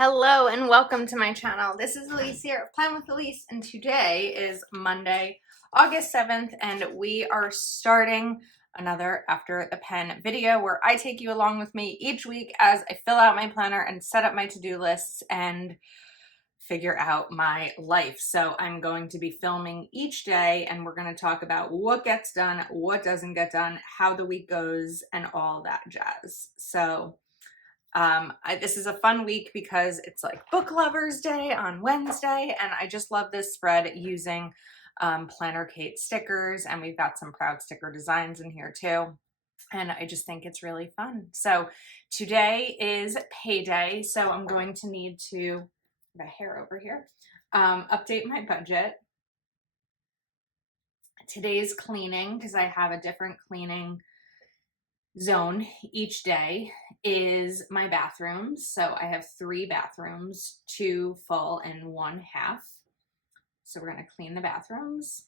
Hello and welcome to my channel. This is Elise here of Plan with Elise, and today is Monday, August 7th, and we are starting another After the Pen video where I take you along with me each week as I fill out my planner and set up my to-do lists and figure out my life. So I'm going to be filming each day, and we're going to talk about what gets done, what doesn't get done, how the week goes, and all that jazz. So this is a fun week because it's like Book Lovers Day on Wednesday, and I just love this spread using Planner Kate stickers, and we've got some proud sticker designs in here too, and I just think it's really fun. So today is payday, so I'm going to need to have a hair over here, update my budget. Today's cleaning, because I have a different cleaning zone each day, is my bathrooms. So I have 3 bathrooms, 2 full and 1 half. So we're going to clean the bathrooms.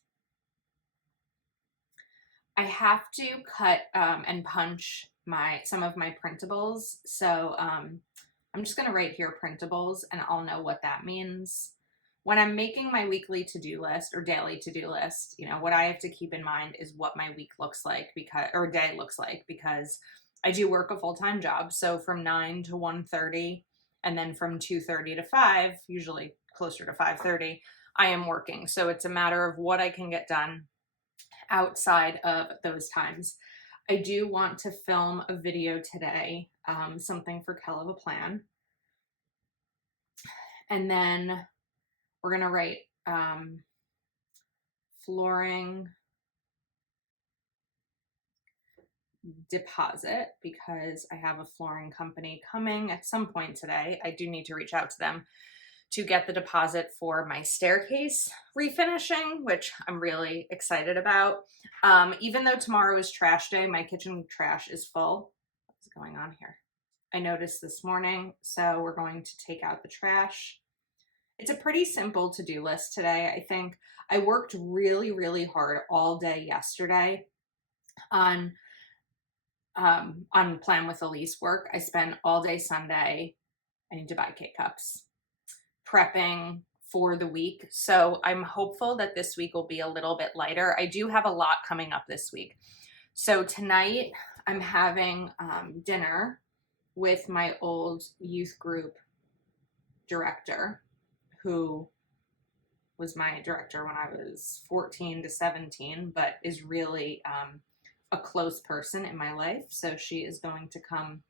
I have to cut and punch some of my printables. So I'm just going to write here printables, and I'll know what that means. When I'm making my weekly to-do list or daily to-do list, you know, what I have to keep in mind is what my week looks like or day looks like, because I do work a full-time job. So from 9 to 1:30, and then from 2:30 to 5, usually closer to 5:30, I am working. So it's a matter of what I can get done outside of those times. I do want to film a video today, something for Kell of a Plan. And then we're going to write flooring deposit, because I have a flooring company coming at some point today. I do need to reach out to them to get the deposit for my staircase refinishing, which I'm really excited about. Even though tomorrow is trash day, my kitchen trash is full. What's going on here? I noticed this morning, so we're going to take out the trash. It's a pretty simple to-do list today. I think I worked really, really hard all day yesterday on Plan with Elise work. I spent all day Sunday. I need to buy K-Cups, prepping for the week. So I'm hopeful that this week will be a little bit lighter. I do have a lot coming up this week. So tonight I'm having dinner with my old youth group director, who was my director when I was 14 to 17, but is really a close person in my life. So she is going to come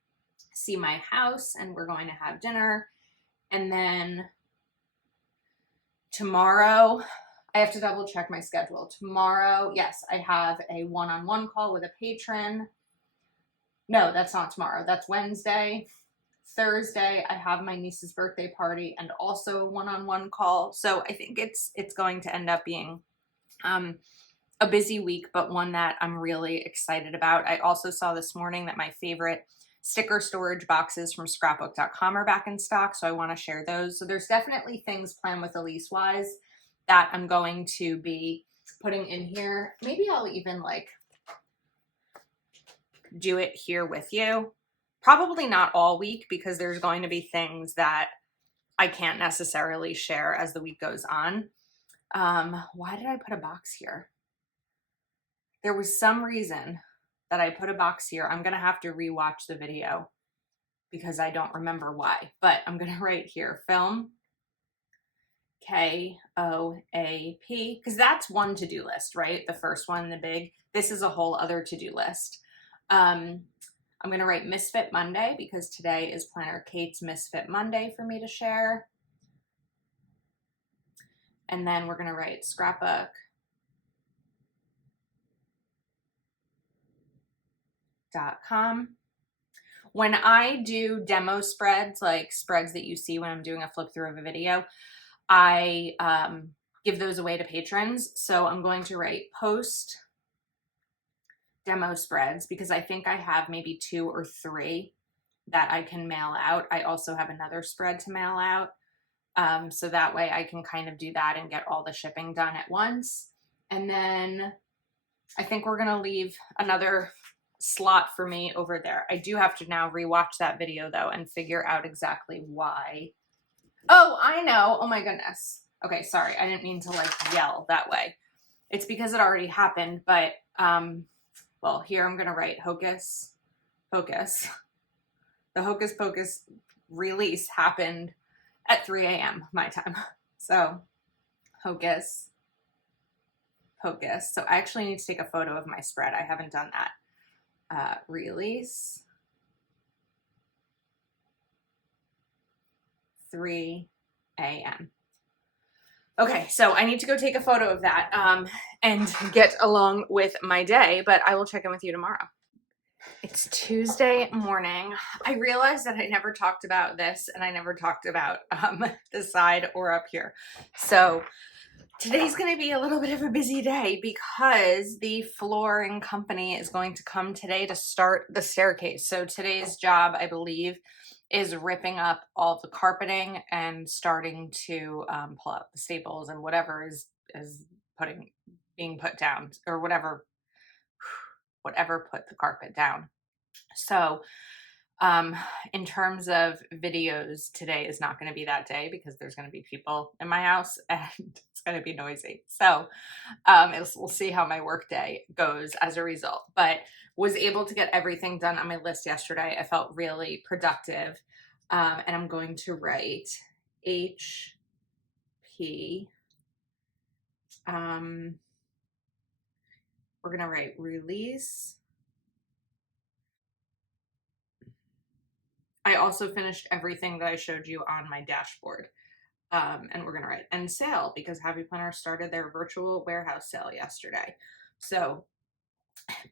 see my house, and we're going to have dinner. And then tomorrow, I have to double check my schedule. Tomorrow, yes, I have a one-on-one call with a patron. No, that's not tomorrow. That's Wednesday. Thursday, I have my niece's birthday party and also a one-on-one call. So I think it's going to end up being a busy week, but one that I'm really excited about. I also saw this morning that my favorite sticker storage boxes from scrapbook.com are back in stock, so I want to share those. So there's definitely things Plan with Elise wise that I'm going to be putting in here. Maybe I'll even like do it here with you. Probably not all week, because there's going to be things that I can't necessarily share as the week goes on. Why did I put a box here? There was some reason that I put a box here. I'm going to have to rewatch the video because I don't remember why, but I'm going to write here, film, K-O-A-P, because that's one to-do list, right? The first one, the big. This is a whole other to-do list. I'm going to write Misfit Monday, because today is Planner Kate's Misfit Monday for me to share. And then we're going to write scrapbook.com. When I do demo spreads, like spreads that you see when I'm doing a flip through of a video, I give those away to patrons. So I'm going to write post demo spreads, because I think I have maybe 2 or 3 that I can mail out. I also have another spread to mail out. So that way I can kind of do that and get all the shipping done at once. And then I think we're going to leave another slot for me over there. I do have to now rewatch that video though and figure out exactly why Oh, I know. Oh my goodness. Okay, sorry. I didn't mean to like yell that way. It's because it already happened, but well, here I'm gonna write Hocus Pocus. The Hocus Pocus release happened at 3 a.m. my time. So Hocus Pocus. So I actually need to take a photo of my spread. I haven't done that. Release 3 a.m. Okay, so I need to go take a photo of that and get along with my day, but I will check in with you tomorrow. It's Tuesday morning. I realized that I never talked about this and I never talked about the side or up here. So today's going to be a little bit of a busy day because the flooring company is going to come today to start the staircase. So today's job, I believe, is ripping up all the carpeting and starting to pull out the staples and whatever is being put down, or whatever put the carpet down. So in terms of videos, today is not going to be that day because there's going to be people in my house and it's going to be noisy. So we'll see how my work day goes as a result, but was able to get everything done on my list yesterday. I felt really productive. And I'm going to write HP. We're going to write release. I also finished everything that I showed you on my dashboard. And we're going to write end sale because Happy Planner started their virtual warehouse sale yesterday. So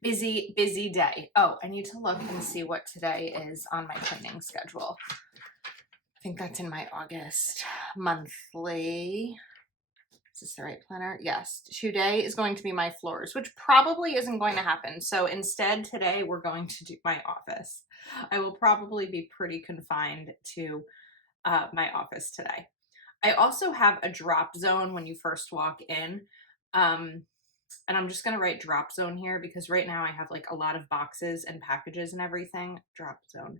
busy, busy day. Oh, I need to look and see what today is on my cleaning schedule. I think that's in my August monthly. Is this the right planner? Yes. Today is going to be my floors, which probably isn't going to happen. So instead today we're going to do my office. I will probably be pretty confined to my office today. I also have a drop zone when you first walk in. And I'm just going to write drop zone here because right now I have like a lot of boxes and packages and everything. Drop zone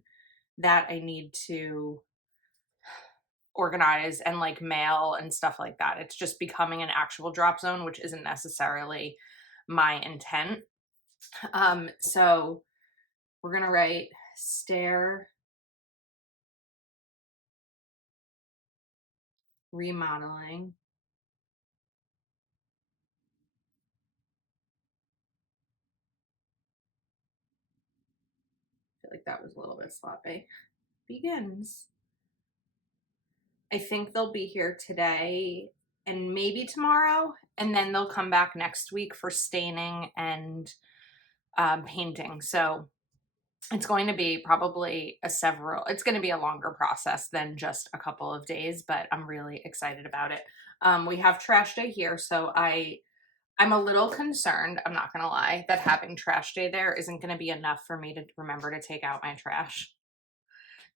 that I need to organize and like mail and stuff like that. It's just becoming an actual drop zone, which isn't necessarily my intent. So we're going to write stair remodeling. I feel like that was a little bit sloppy. Begins. I think they'll be here today and maybe tomorrow, and then they'll come back next week for staining and painting. So it's going to be probably it's going to be a longer process than just a couple of days, but I'm really excited about it. We have trash day here, so I'm a little concerned, I'm not going to lie, that having trash day there isn't going to be enough for me to remember to take out my trash.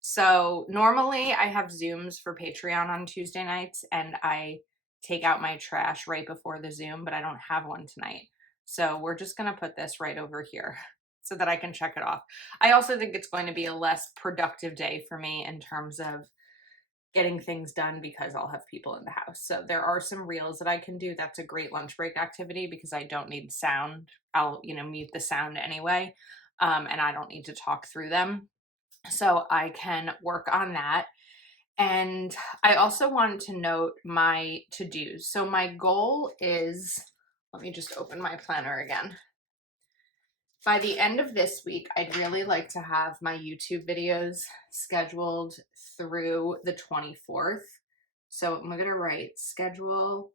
So normally I have Zooms for Patreon on Tuesday nights and I take out my trash right before the Zoom, but I don't have one tonight. So we're just going to put this right over here so that I can check it off. I also think it's going to be a less productive day for me in terms of getting things done because I'll have people in the house. So there are some reels that I can do. That's a great lunch break activity because I don't need sound. I'll, mute the sound anyway. And I don't need to talk through them. So I can work on that. And I also wanted to note my to-dos. So my goal is, let me just open my planner again. By the end of this week, I'd really like to have my YouTube videos scheduled through the 24th. So I'm going to write schedule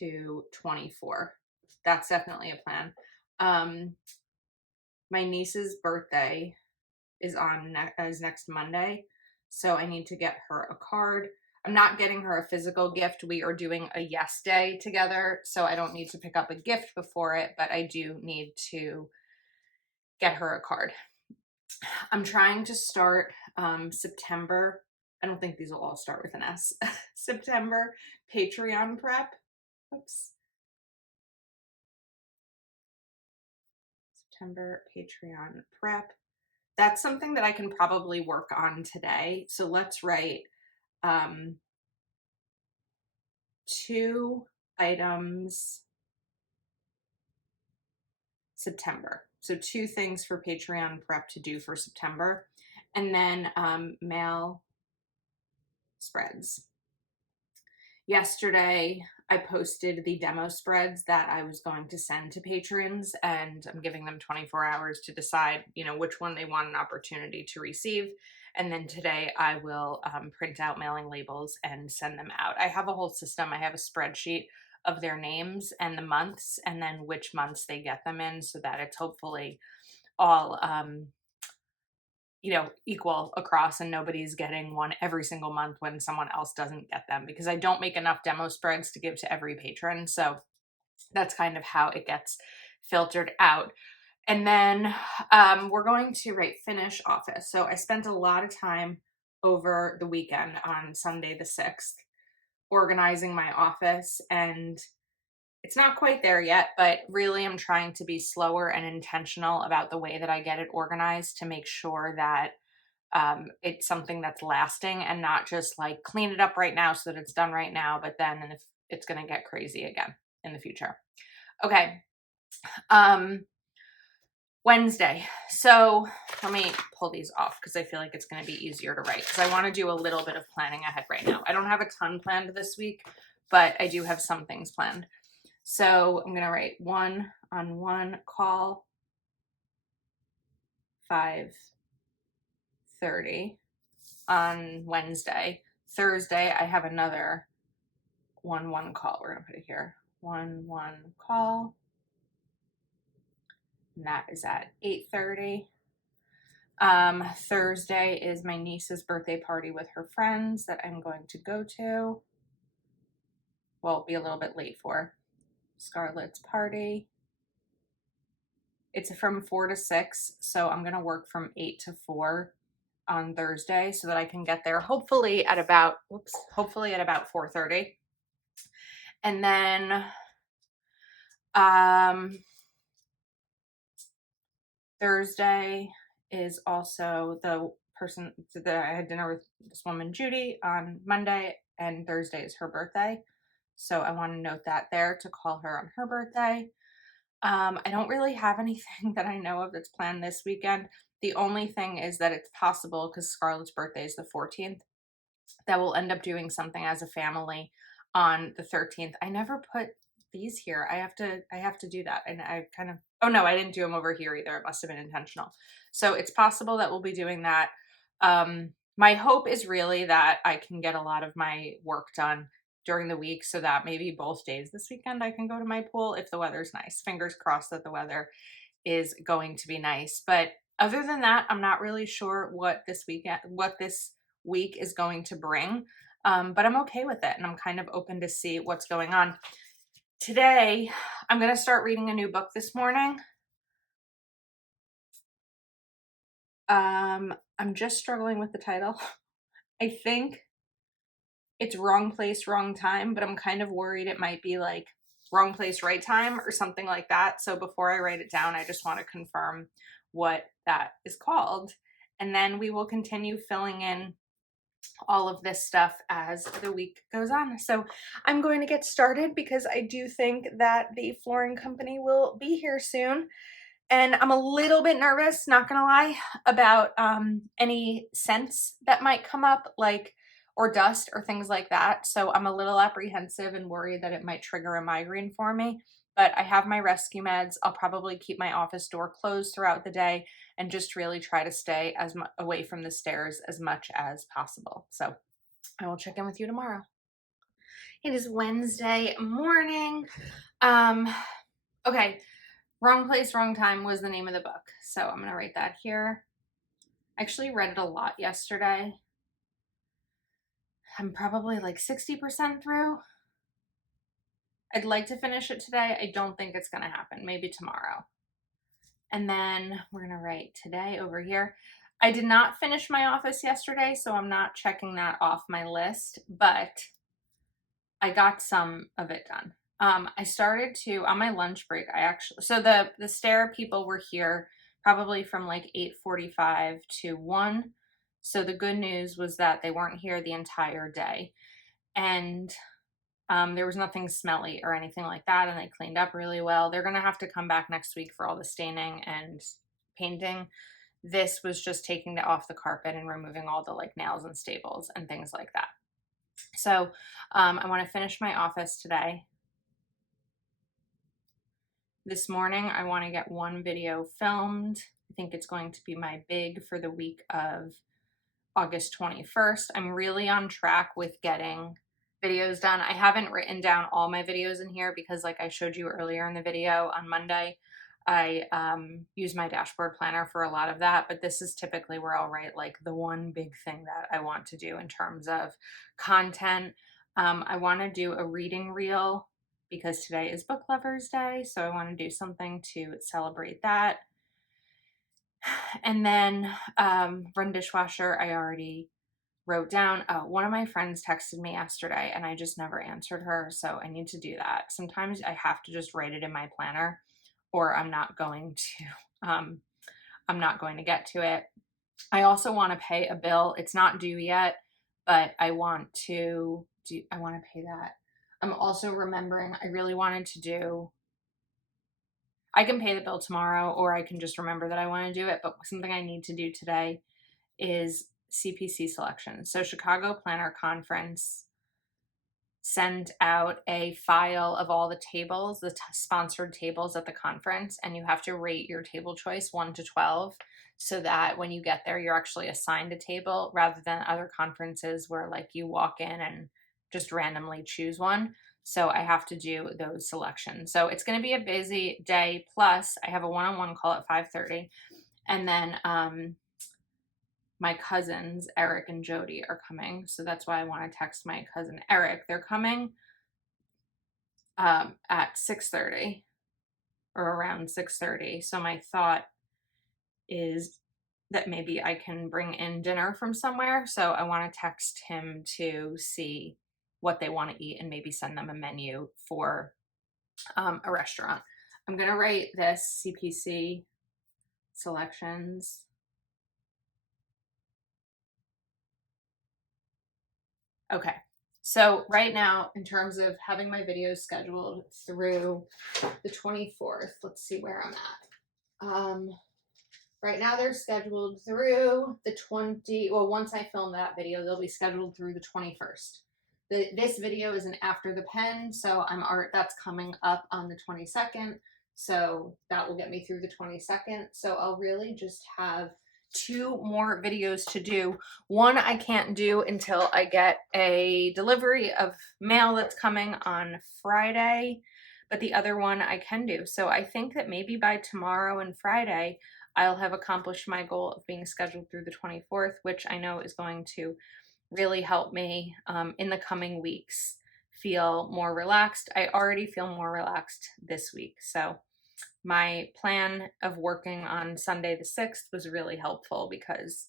to 24. That's definitely a plan. My niece's birthday is next Monday, so I need to get her a card. I'm not getting her a physical gift. We are doing a yes day together, so I don't need to pick up a gift before it, but I do need to get her a card. I'm trying to start September. I don't think these will all start with an S. September Patreon prep. Oops. September Patreon prep. that's something that I can probably work on today. So let's write 2 items September. So 2 things for Patreon prep to do for September. And then mail spreads. Yesterday, I posted the demo spreads that I was going to send to patrons, and I'm giving them 24 hours to decide, which one they want an opportunity to receive. And then today I will print out mailing labels and send them out. I have a whole system. I have a spreadsheet of their names and the months, and then which months they get them in, so that it's hopefully all equal across, and nobody's getting one every single month when someone else doesn't get them, because I don't make enough demo spreads to give to every patron. So that's kind of how it gets filtered out. And then we're going to finish office. So I spent a lot of time over the weekend on Sunday the 6th organizing my office, and it's not quite there yet, but really I'm trying to be slower and intentional about the way that I get it organized to make sure that it's something that's lasting, and not just like clean it up right now so that it's done right now, but then if it's going to get crazy again in the future. Okay. Wednesday. So let me pull these off because I feel like it's going to be easier to write, because I want to do a little bit of planning ahead right now. I don't have a ton planned this week, but I do have some things planned. So I'm going to write 1-on-1 call, 5:30 on Wednesday. Thursday, I have another 1-1 call. We're going to put it here. 1-1 call. And that is at 8:30. Thursday is my niece's birthday party with her friends that I'm going to go to. Well, be a little bit late for. Scarlett's party. It's from 4 to 6, so I'm going to work from 8 to 4 on Thursday so that I can get there hopefully at about 4:30. And then Thursday is also the person that I had dinner with, this woman Judy, on Monday, and Thursday is her birthday. So I want to note that there to call her on her birthday. I don't really have anything that I know of that's planned this weekend. The only thing is that it's possible, because Scarlett's birthday is the 14th, that we'll end up doing something as a family on the 13th. I never put these here. I have to do that. And I kind of, oh no, I didn't do them over here either. It must have been intentional. So it's possible that we'll be doing that. My hope is really that I can get a lot of my work done during the week, so that maybe both days this weekend I can go to my pool if the weather's nice. Fingers crossed that the weather is going to be nice. But other than that, I'm not really sure what this week is going to bring. But I'm okay with it, and I'm kind of open to see what's going on. Today, I'm going to start reading a new book this morning. I'm just struggling with the title. I think it's Wrong Place, Wrong Time, but I'm kind of worried it might be like Wrong Place, Right Time or something like that. So before I write it down, I just want to confirm what that is called. And then we will continue filling in all of this stuff as the week goes on. So I'm going to get started, because I do think that the flooring company will be here soon. And I'm a little bit nervous, not gonna lie, about any scents that might come up, or dust or things like that. So I'm a little apprehensive and worried that it might trigger a migraine for me. But I have my rescue meds. I'll probably keep my office door closed throughout the day and just really try to stay away from the stairs as much as possible. So I will check in with you tomorrow. It is Wednesday morning. Okay. Wrong Place, Wrong Time was the name of the book. So I'm going to write that here. I actually read it a lot yesterday. I'm probably like 60% through. I'd like to finish it today. I don't think it's going to happen. Maybe tomorrow. And then we're going to write today over here. I did not finish my office yesterday, so I'm not checking that off my list, but I got some of it done. I started to, on my lunch break, so the stair people were here probably from like 8:45 to 1. So the good news was that they weren't here the entire day. And there was nothing smelly or anything like that, and they cleaned up really well. They're gonna have to come back next week for all the staining and painting. This was just taking it off the carpet and removing all the like nails and staples and things like that. So I want to finish my office today. This morning, I want to get one video filmed. I think it's going to be my big for the week of August 21st. I'm really on track with getting videos done. I haven't written down all my videos in here because like I showed you earlier in the video on Monday, I use my dashboard planner for a lot of that, but this is typically where I'll write like the one big thing that I want to do in terms of content. I want to do a reading reel because today is Book Lovers Day, so I want to do something to celebrate that. And then run dishwasher, I already wrote down. One of my friends texted me yesterday and I just never answered her, so I need to do that. Sometimes I have to just write it in my planner or I'm not going to get to it. I also want to pay a bill. It's not due yet, but I want to pay that. I'm also remembering I really wanted to do, I can pay the bill tomorrow or I can just remember that I want to do it, but something I need to do today is CPC selection. So Chicago Planner Conference sent out a file of all the tables, the sponsored tables at the conference, and you have to rate your table choice 1 to 12 so that when you get there, you're actually assigned a table rather than other conferences where like you walk in and just randomly choose one. So I have to do those selections. So it's going to be a busy day. Plus I have a one-on-one call at 5:30, and then my cousins, Eric and Jody, are coming. So that's why I want to text my cousin Eric. They're coming at 6:30 or around 6:30. So my thought is that maybe I can bring in dinner from somewhere. So I want to text him to see what they want to eat and maybe send them a menu for a restaurant. I'm going to write this CPC selections. Okay, so right now, in terms of having my videos scheduled through the 24th, let's see where I'm at. Right now they're scheduled through the once I film that video, they'll be scheduled through the 21st. This video is an after the pen, so that's coming up on the 22nd. So that will get me through the 22nd. So I'll really just have 2 more videos to do. One I can't do until I get a delivery of mail that's coming on Friday, but the other one I can do. So I think that maybe by tomorrow and Friday, I'll have accomplished my goal of being scheduled through the 24th, which I know is going to really help me in the coming weeks feel more relaxed. I already feel more relaxed this week. So my plan of working on Sunday the 6th was really helpful because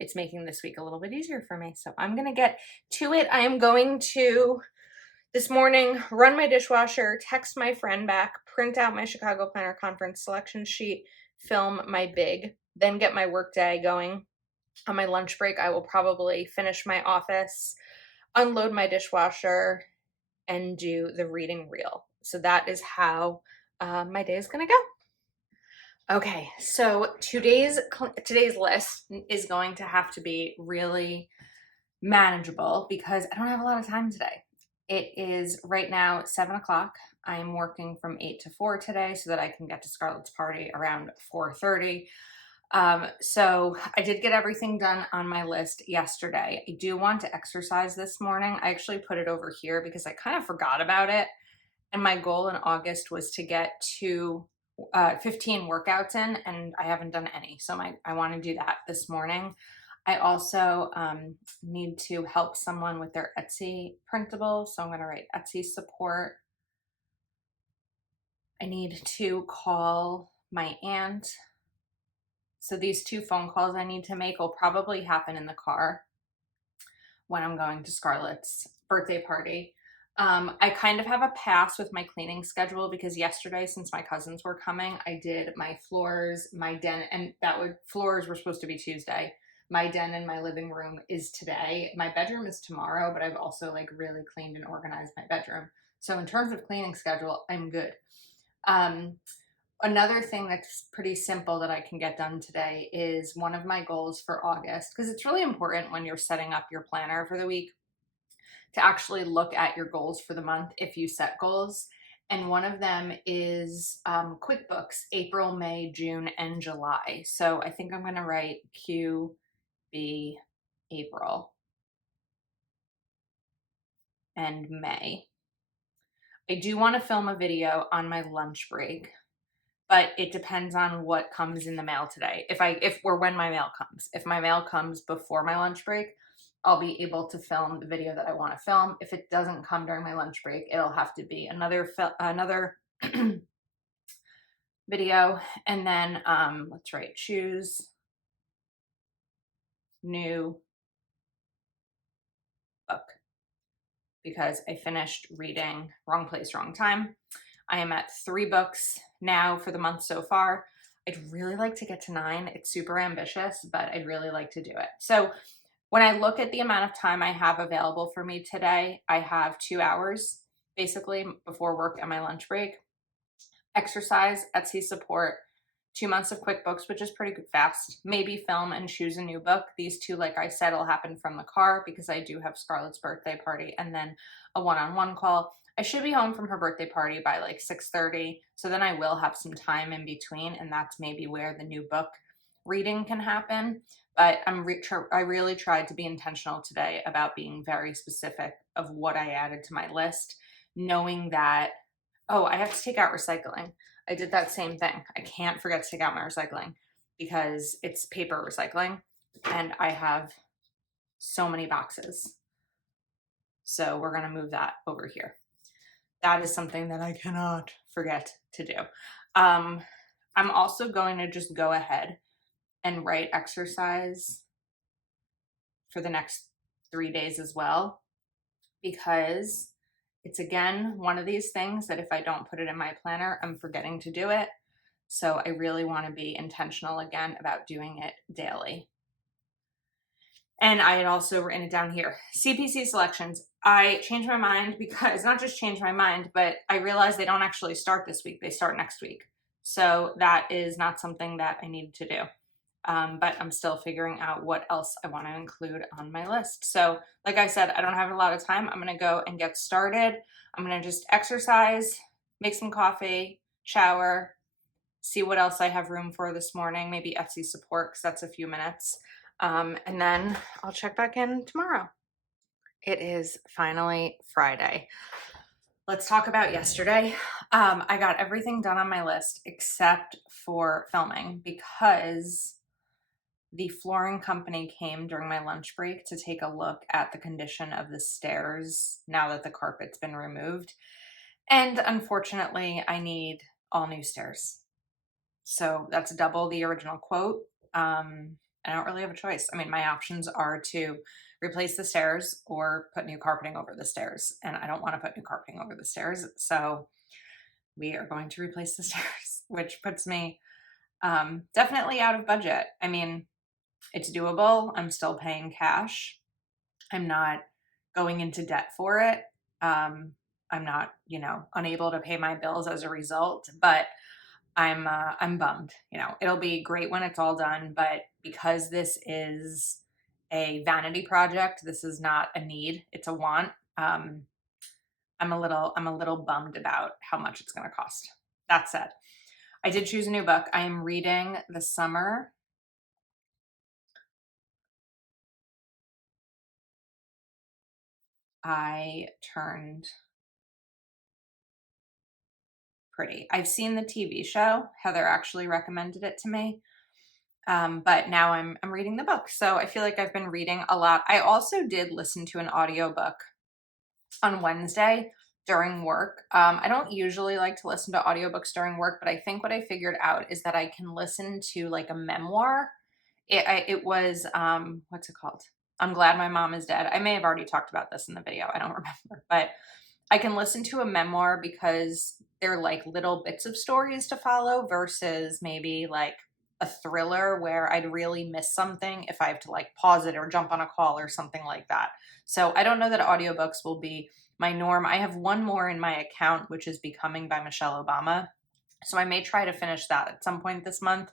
it's making this week a little bit easier for me. So I'm going to get to it. I am going to, this morning, run my dishwasher, text my friend back, print out my Chicago Planner Conference selection sheet, film my big, then get my work day going. On my lunch break, I will probably finish my office, unload my dishwasher, and do the reading reel. So that is how my day is going to go. Okay, so today's list is going to have to be really manageable because I don't have a lot of time today. It is right now 7 o'clock. I am working from 8 to 4 today so that I can get to Scarlett's party around 4:30. So I did get everything done on my list yesterday. I do want to exercise this morning. I actually put it over here because I kind of forgot about it. And my goal in August was to get 15 workouts in, and I haven't done any. So I want to do that this morning. I also need to help someone with their Etsy printable. So I'm going to write Etsy support. I need to call my aunt. So these 2 phone calls I need to make will probably happen in the car when I'm going to Scarlett's birthday party. I kind of have a pass with my cleaning schedule because yesterday, since my cousins were coming, I did my floors, my den, and floors were supposed to be Tuesday. My den and my living room is today. My bedroom is tomorrow, but I've also like really cleaned and organized my bedroom. So in terms of cleaning schedule, I'm good. Um, Another thing that's pretty simple that I can get done today is one of my goals for August, because it's really important when you're setting up your planner for the week to actually look at your goals for the month if you set goals. And one of them is QuickBooks, April, May, June, and July. So I think I'm going to write QB April and May. I do want to film a video on my lunch break, but it depends on what comes in the mail today. If or when my mail comes. If my mail comes before my lunch break, I'll be able to film the video that I want to film. If it doesn't come during my lunch break, it'll have to be another video. And then let's write choose new book, because I finished reading Wrong Place, Wrong Time. I am at 3 books now for the month so far. I'd really like to get to 9. It's super ambitious, but I'd really like to do it. So when I look at the amount of time I have available for me today, I have 2 hours basically before work and my lunch break. Exercise, Etsy support, 2 months of QuickBooks, which is pretty good fast. Maybe film and choose a new book. These 2, like I said, will happen from the car because I do have Scarlett's birthday party and then a one-on-one call. I should be home from her birthday party by like 6:30. So then I will have some time in between, and that's maybe where the new book reading can happen. But I really tried to be intentional today about being very specific of what I added to my list, knowing that, oh, I have to take out recycling. I did that same thing. I can't forget to take out my recycling because it's paper recycling and I have so many boxes. So we're going to move that over here. That is something that I cannot forget to do. I'm also going to just go ahead and write exercise for the next 3 days as well, because it's again one of these things that if I don't put it in my planner, I'm forgetting to do it. So I really want to be intentional again about doing it daily. And I had also written it down here. CPC selections. I changed my mind because, not just changed my mind, but I realized they don't actually start this week. They start next week. So that is not something that I need to do. But I'm still figuring out what else I want to include on my list. So like I said, I don't have a lot of time. I'm going to go and get started. I'm going to just exercise, make some coffee, shower, see what else I have room for this morning, maybe Etsy support because that's a few minutes. And then I'll check back in tomorrow. It is finally Friday. Let's talk about yesterday. I got everything done on my list except for filming because the flooring company came during my lunch break to take a look at the condition of the stairs now that the carpet's been removed. And unfortunately, I need all new stairs. So that's double the original quote. I don't really have a choice. I mean, my options are to replace the stairs or put new carpeting over the stairs. And I don't want to put new carpeting over the stairs. So we are going to replace the stairs, which puts me definitely out of budget. I mean, it's doable. I'm still paying cash. I'm not going into debt for it. I'm not, unable to pay my bills as a result, but I'm bummed. It'll be great when it's all done, but because this is a vanity project, this is not a need, it's a want. I'm a little bummed about how much it's going to cost. That said, I did choose a new book. I am reading The Summer I Turned Pretty. I've seen the TV show. Heather actually recommended it to me. But now I'm reading the book. So I feel like I've been reading a lot. I also did listen to an audiobook on Wednesday during work. I don't usually like to listen to audiobooks during work, but I think what I figured out is that I can listen to like a memoir. It was, what's it called? I'm Glad My Mom Is Dead. I may have already talked about this in the video. I don't remember, but I can listen to a memoir because they're like little bits of stories to follow versus maybe like a thriller where I'd really miss something if I have to like pause it or jump on a call or something like that. So I don't know that audiobooks will be my norm. I have one more in my account, which is Becoming by Michelle Obama. So I may try to finish that at some point this month,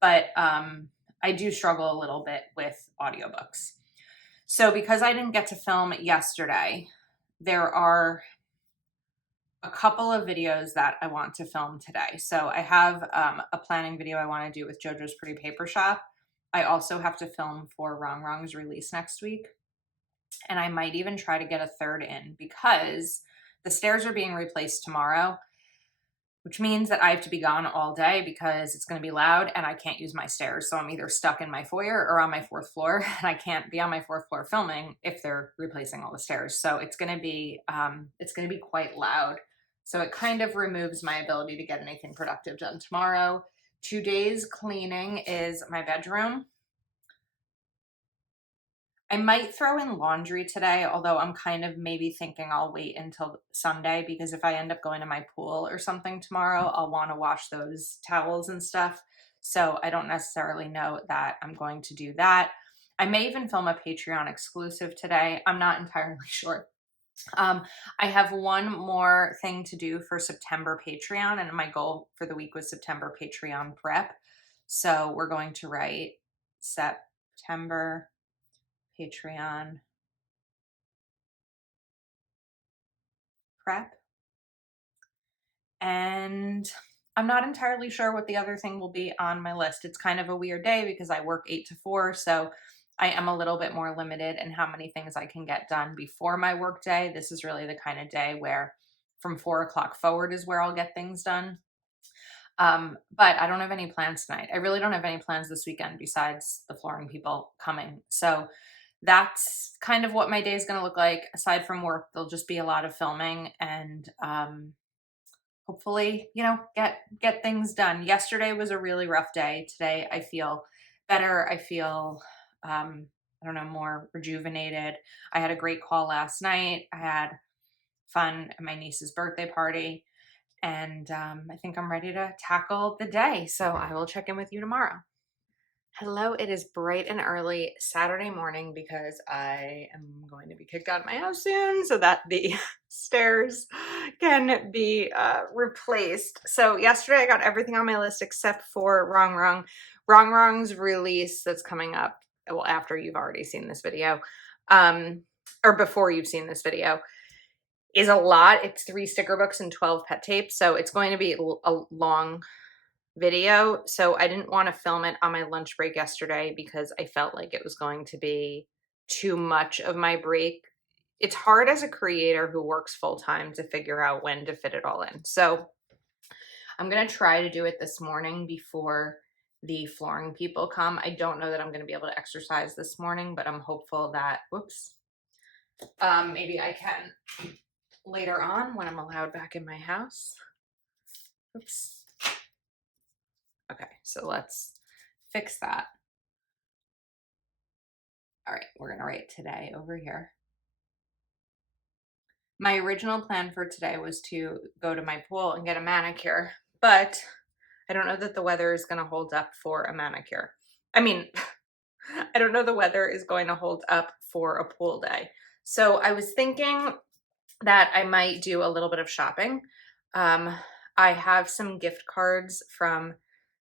but I do struggle a little bit with audiobooks. So because I didn't get to film yesterday, there are a couple of videos that I want to film today. So I have a planning video I want to do with JoJo's Pretty Paper Shop. I also have to film for Wrong Wrong's release next week. And I might even try to get a third in because the stairs are being replaced tomorrow, which means that I have to be gone all day because it's going to be loud and I can't use my stairs. So I'm either stuck in my foyer or on my fourth floor, and I can't be on my fourth floor filming if they're replacing all the stairs. So it's going to be quite loud. So it kind of removes my ability to get anything productive done tomorrow. Today's cleaning is my bedroom. I might throw in laundry today, although I'm kind of maybe thinking I'll wait until Sunday because if I end up going to my pool or something tomorrow, I'll want to wash those towels and stuff. So I don't necessarily know that I'm going to do that. I may even film a Patreon exclusive today. I'm not entirely sure. I have one more thing to do for September Patreon, and my goal for the week was September Patreon prep. So we're going to write September Patreon prep. And I'm not entirely sure what the other thing will be on my list. It's kind of a weird day because I work 8 to 4, so I am a little bit more limited in how many things I can get done before my work day. This is really the kind of day where from 4 o'clock forward is where I'll get things done. But I don't have any plans tonight. I really don't have any plans this weekend besides the flooring people coming. So that's kind of what my day is going to look like. Aside from work, there'll just be a lot of filming and hopefully, get things done. Yesterday was a really rough day. Today I feel better. I feel, I don't know, more rejuvenated. I had a great call last night. I had fun at my niece's birthday party. And I think I'm ready to tackle the day. So I will check in with you tomorrow. Hello, it is bright and early Saturday morning because I am going to be kicked out of my house soon so that the stairs can be replaced. So yesterday I got everything on my list except for Wrong Wrong. Wrong Wrong's release that's coming up, well, after you've already seen this video, or before you've seen this video, is a lot. It's 3 sticker books and 12 pet tapes. So it's going to be a long video. So I didn't want to film it on my lunch break yesterday because I felt like it was going to be too much of my break. It's hard as a creator who works full time to figure out when to fit it all in. So I'm going to try to do it this morning before the flooring people come. I don't know that I'm going to be able to exercise this morning, but I'm hopeful that, maybe I can later on when I'm allowed back in my house. Okay, so let's fix that. All right, we're gonna write today over here. My original plan for today was to go to my pool and get a manicure, but I don't know that the weather is gonna hold up for a manicure. I mean, I don't know the weather is going to hold up for a pool day. So I was thinking that I might do a little bit of shopping. I have some gift cards from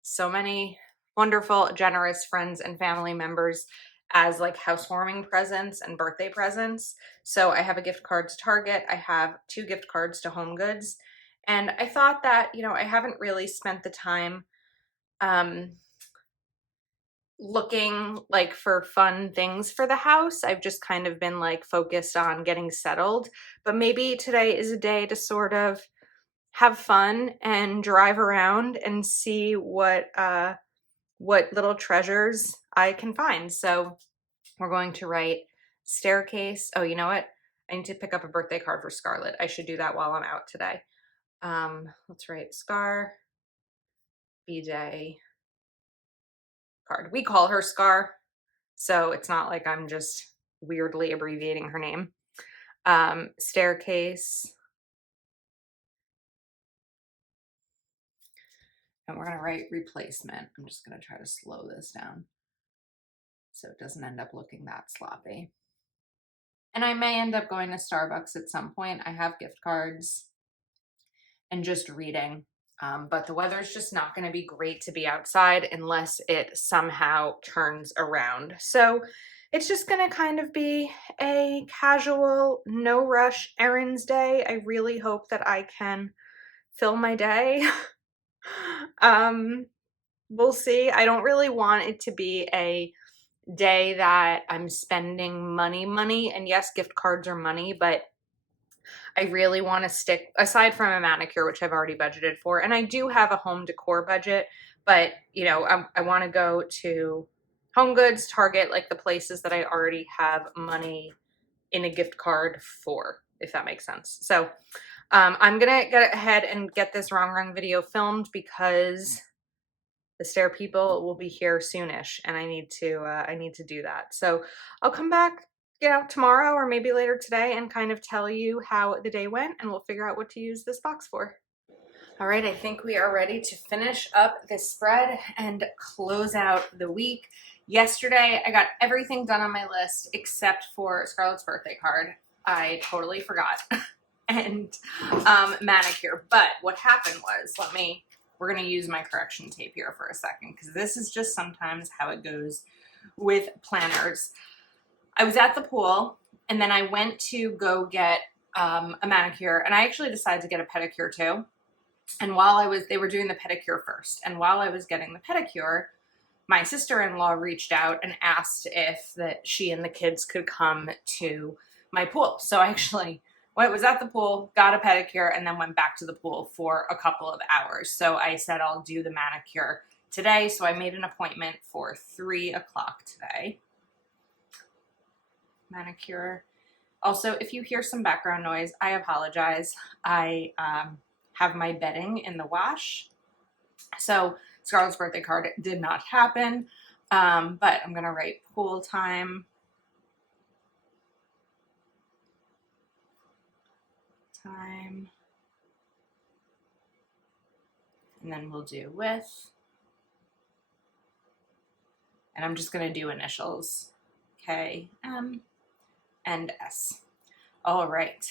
so many wonderful, generous friends and family members as like housewarming presents and birthday presents. So I have a gift card to Target. I have 2 gift cards to Home Goods. And I thought that, I haven't really spent the time looking like for fun things for the house. I've just kind of been like focused on getting settled. But maybe today is a day to sort of have fun and drive around and see what little treasures I can find. So we're going to write staircase. Oh, you know what? I need to pick up a birthday card for Scarlett. I should do that while I'm out today. Let's write Scar B-Day card. We call her Scar, so it's not like I'm just weirdly abbreviating her name. Staircase And we're going to write replacement. I'm just going to try to slow this down so it doesn't end up looking that sloppy. And I may end up going to Starbucks at some point. I have gift cards and just reading. But the weather's just not going to be great to be outside unless it somehow turns around. So it's just going to kind of be a casual, no rush errands day. I really hope that I can fill my day. We'll see. I don't really want it to be a day that I'm spending money. And yes, gift cards are money, but I really want to stick, aside from a manicure, which I've already budgeted for, and I do have a home decor budget, but you know, I want to go to Home Goods, Target, like the places that I already have money in a gift card for, if that makes sense. So I'm gonna get ahead and get this wrong video filmed because the stair people will be here soonish, and I need to do that. So I'll come back, you know, tomorrow or maybe later today and kind of tell you how the day went, and we'll figure out what to use this box for. All right, I think we are ready to finish up this spread and close out the week. Yesterday, I got everything done on my list except for Scarlett's birthday card. I totally forgot. And manicure. But what happened was, we're going to use my correction tape here for a second, because this is just sometimes how it goes with planners. I was at the pool, and then I went to go get a manicure, and I actually decided to get a pedicure too. And while they were doing the pedicure first, and while I was getting the pedicure, my sister-in-law reached out and asked if she and the kids could come to my pool. So I actually was at the pool, got a pedicure, and then went back to the pool for a couple of hours. So I said I'll do the manicure today. So I made an appointment for 3 o'clock today. Manicure. Also, if you hear some background noise, I apologize. I have my bedding in the wash. So Scarlett's birthday card did not happen, but I'm going to write pool time. And then we'll do with, and I'm just going to do initials, K, M, and S. All right.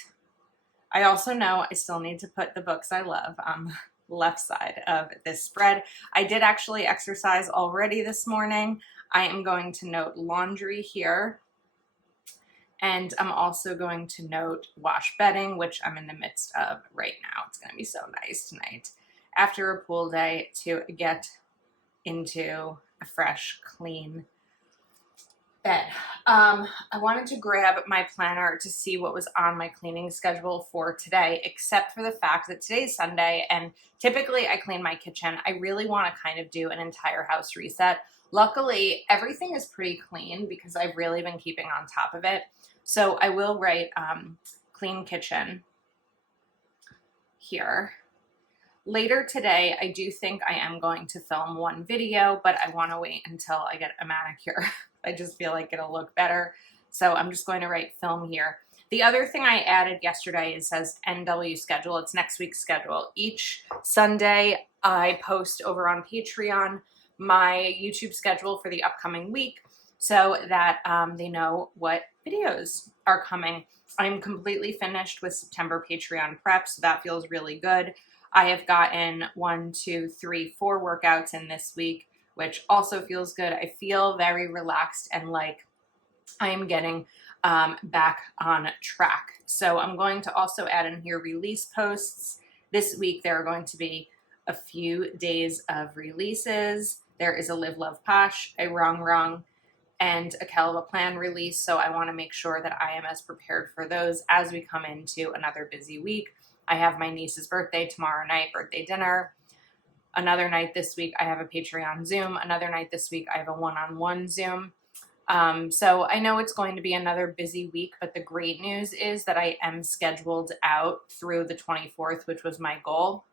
I also know I still need to put the books I love on the left side of this spread. I did actually exercise already this morning. I am going to note laundry here. And I'm also going to note wash bedding, which I'm in the midst of right now. It's going to be so nice tonight after a pool day to get into a fresh, clean bed. I wanted to grab my planner to see what was on my cleaning schedule for today, except for the fact that today's Sunday, and typically I clean my kitchen. I really want to kind of do an entire house reset. Luckily, everything is pretty clean because I've really been keeping on top of it. So I will write clean kitchen here. Later today, I do think I am going to film one video, but I want to wait until I get a manicure. I just feel like it'll look better. So I'm just going to write film here. The other thing I added yesterday, it says NW schedule. It's next week's schedule. Each Sunday, I post over on Patreon my YouTube schedule for the upcoming week so that they know what videos are coming. I'm completely finished with September Patreon prep, so that feels really good. I have gotten 1, 2, 3, 4 workouts in this week, which also feels good. I feel very relaxed and like I am getting back on track. So I'm going to also add in here release posts. This week there are going to be a few days of releases. There is a Live Love Posh, a Wrong, and a Caliber Plan release. So I want to make sure that I am as prepared for those as we come into another busy week. I have my niece's birthday tomorrow night, birthday dinner. Another night this week, I have a Patreon Zoom. Another night this week, I have a one-on-one Zoom. So I know it's going to be another busy week, but the great news is that I am scheduled out through the 24th, which was my goal.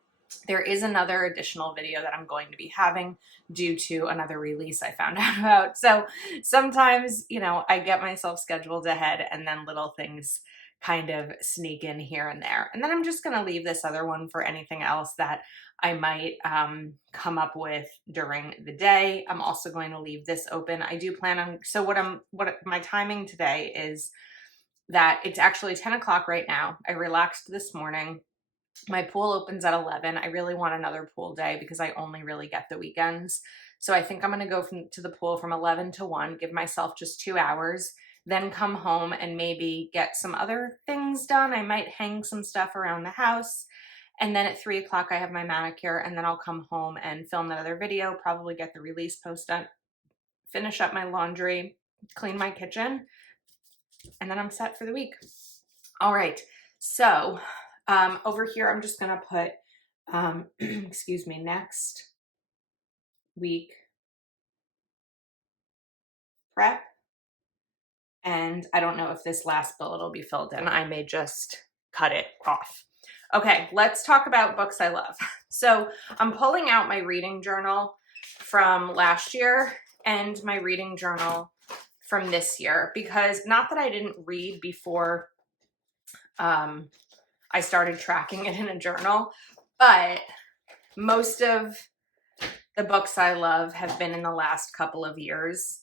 There is another additional video that I'm going to be having due to another release I found out about. So sometimes, you know, I get myself scheduled ahead and then little things kind of sneak in here and there. And then I'm just going to leave this other one for anything else that I might come up with during the day. I'm also going to leave this open. I do plan on, so what my timing today is that it's actually 10 o'clock right now. I relaxed this morning. My pool opens at 11. I really want another pool day because I only really get the weekends. So I think I'm going to go to the pool from 11 to 1, give myself just 2 hours, then come home and maybe get some other things done. I might hang some stuff around the house. And then at 3 o'clock, I have my manicure, and then I'll come home and film another video, probably get the release post done, finish up my laundry, clean my kitchen, and then I'm set for the week. All right. So over here, I'm just going to put, excuse me, next week prep. And I don't know if this last bullet will be filled in. I may just cut it off. Okay, let's talk about books I love. So I'm pulling out my reading journal from last year and my reading journal from this year, because not that I didn't read before I started tracking it in a journal, but most of the books I love have been in the last couple of years,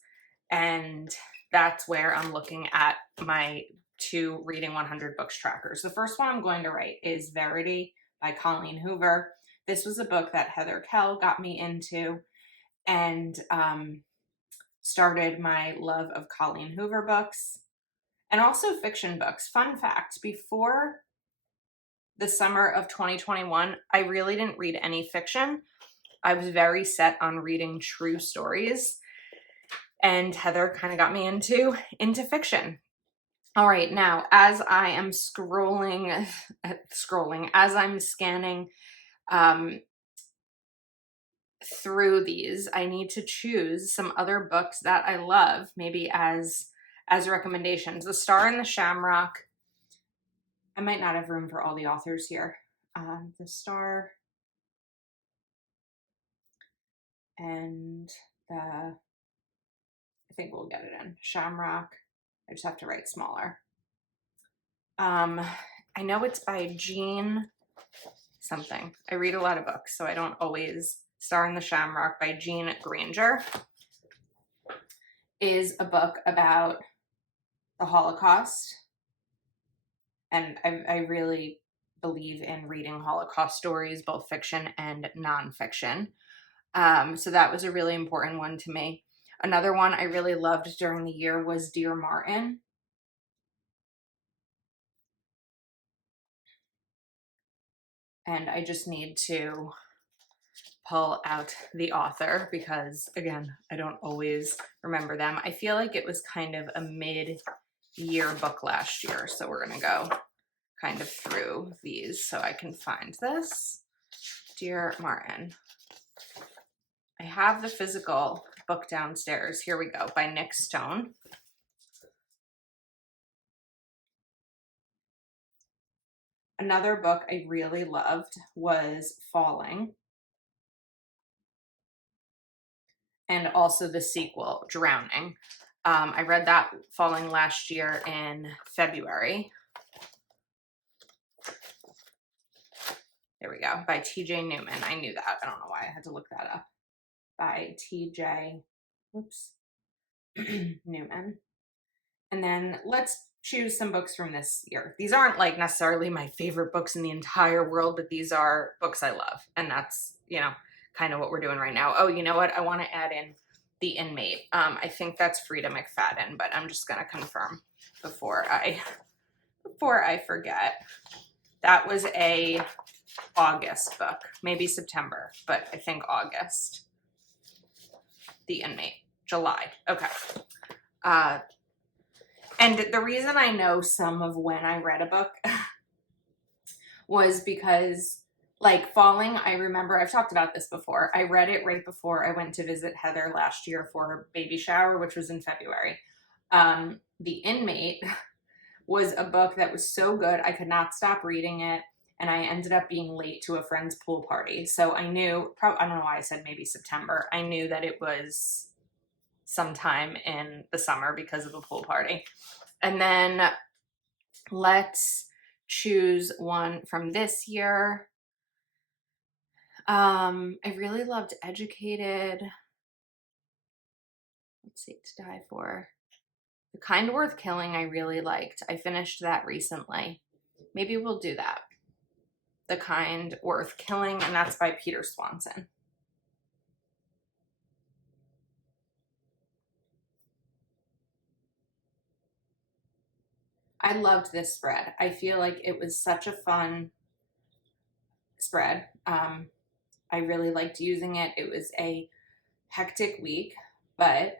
and that's where I'm looking at my 2 Reading 100 Books trackers. The first one I'm going to write is Verity by Colleen Hoover. This was a book that Heather Kell got me into and started my love of Colleen Hoover books and also fiction books. Fun fact, before the summer of 2021, I really didn't read any fiction. I was very set on reading true stories, and Heather kind of got me into fiction. All right, now as I am scrolling, as I'm scanning through these, I need to choose some other books that I love, maybe as recommendations. The Star and the Shamrock. I might not have room for all the authors here. The Star and I think we'll get it in. Shamrock. I just have to write smaller. I know it's by Jean something. I read a lot of books, so I don't always. Star and the Shamrock by Jean Granger is a book about the Holocaust. And I really believe in reading Holocaust stories, both fiction and nonfiction. So that was a really important one to me. Another one I really loved during the year was Dear Martin. And I just need to pull out the author because, again, I don't always remember them. I feel like it was kind of a mid-year book last year. So we're going to go kind of through these so I can find this. Dear Martin. I have the physical book downstairs. Here we go, by Nick Stone. Another book I really loved was Falling. And also the sequel, Drowning. I read that Falling last year in February. There we go, by T.J. Newman. I knew that. I don't know why I had to look that up. By T.J. Newman. And then let's choose some books from this year. These aren't like necessarily my favorite books in the entire world, but these are books I love. And that's, you know, kind of what we're doing right now. Oh, you know what? I want to add in The Inmate. I think that's Frida McFadden, but I'm just going to confirm before I forget. That was a August book, maybe September, but I think August. The Inmate, July. Okay. And the reason I know some of when I read a book was because, like, Falling, I remember, I've talked about this before. I read it right before I went to visit Heather last year for her baby shower, which was in February. The Inmate was a book that was so good, I could not stop reading it, and I ended up being late to a friend's pool party. So I knew, I don't know why I said maybe September. I knew that it was sometime in the summer because of a pool party. And then Let's choose one from this year. I really loved Educated. Let's see, To Die For. The Kind Worth Killing I really liked. I finished that recently. Maybe we'll do that. The Kind Worth Killing, and that's by Peter Swanson. I loved this spread. I feel like it was such a fun spread. I really liked using it. It was a hectic week, but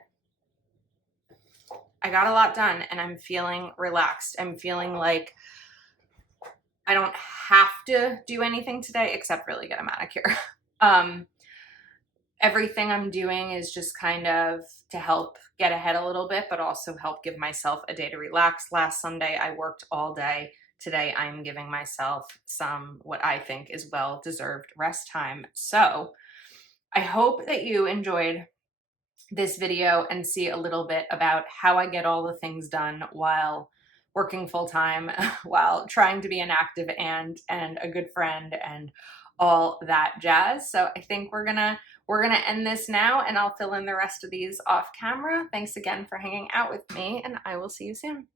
I got a lot done and I'm feeling relaxed. I'm feeling like I don't have to do anything today except really get a manicure. Everything I'm doing is just kind of to help get ahead a little bit, but also help give myself a day to relax. Last Sunday, I worked all day. Today, I'm giving myself some, what I think is well-deserved rest time. So I hope that you enjoyed this video and see a little bit about how I get all the things done while working full-time, while trying to be an active aunt and a good friend and all that jazz. So I think we're gonna end this now, and I'll fill in the rest of these off camera. Thanks again for hanging out with me, and I will see you soon.